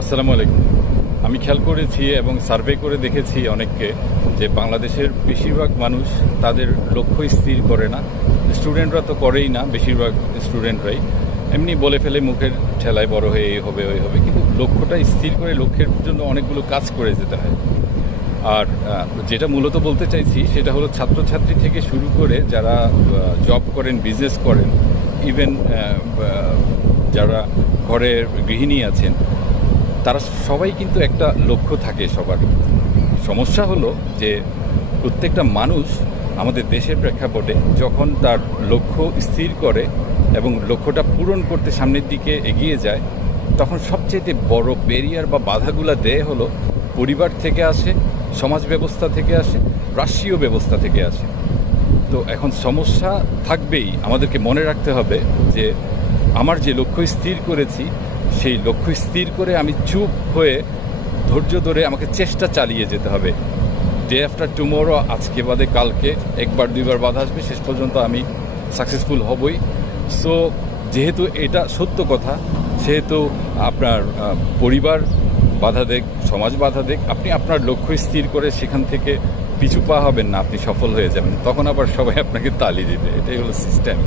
আসসালামু আলাইকুম। আমি খেয়াল করেছি এবং সার্ভে করে দেখেছি অনেককে যে বাংলাদেশের বেশিরভাগ মানুষ তাদের লক্ষ্য স্থির করে না। স্টুডেন্টরা তো করেই না, বেশিরভাগ স্টুডেন্টরাই এমনি বলে ফেলে মুখের ঠেলায় বড় হয়ে এই হবে ওই হবে, কিন্তু লক্ষ্যটা স্থির করে লক্ষ্যের জন্য অনেকগুলো কাজ করে যেতে হয়। আর যেটা মূলত বলতে চাইছি সেটা হলো ছাত্রছাত্রী থেকে শুরু করে যারা জব করেন, বিজনেস করেন, ইভেন যারা ঘরের গৃহিণী আছেন, তারা সবাই কিন্তু একটা লক্ষ্য থাকে সবার। সমস্যা হলো যে প্রত্যেকটা মানুষ আমাদের দেশের প্রেক্ষাপটে যখন তার লক্ষ্য স্থির করে এবং লক্ষ্যটা পূরণ করতে সামনের দিকে এগিয়ে যায়, তখন সবচেয়ে বড় ব্যারিয়ার বা বাধাগুলো দেয় হলো পরিবার থেকে আসে, সমাজ ব্যবস্থা থেকে আসে, রাষ্ট্রীয় ব্যবস্থা থেকে আসে। তো এখন সমস্যা থাকবেই, আমাদেরকে মনে রাখতে হবে যে আমার যে লক্ষ্য স্থির করেছি সেই লক্ষ্য স্থির করে আমি চুপ হয়ে ধৈর্য ধরে আমাকে চেষ্টা চালিয়ে যেতে হবে। ডে আফটার টুমোরো, আজকে বাদে কালকে একবার দুইবার বাধা আসবে, শেষ পর্যন্ত আমি সাকসেসফুল হবই। সো যেহেতু এটা সত্য কথা, সেহেতু আপনার পরিবার বাধা দেখ, সমাজ বাধা দেখ, আপনি আপনার লক্ষ্য স্থির করে সেখান থেকে পিছু পা হবেন না, আপনি সফল হয়ে যাবেন। তখন আবার সবাই আপনাকে তালি দেবে। এটাই হলো সিস্টেম।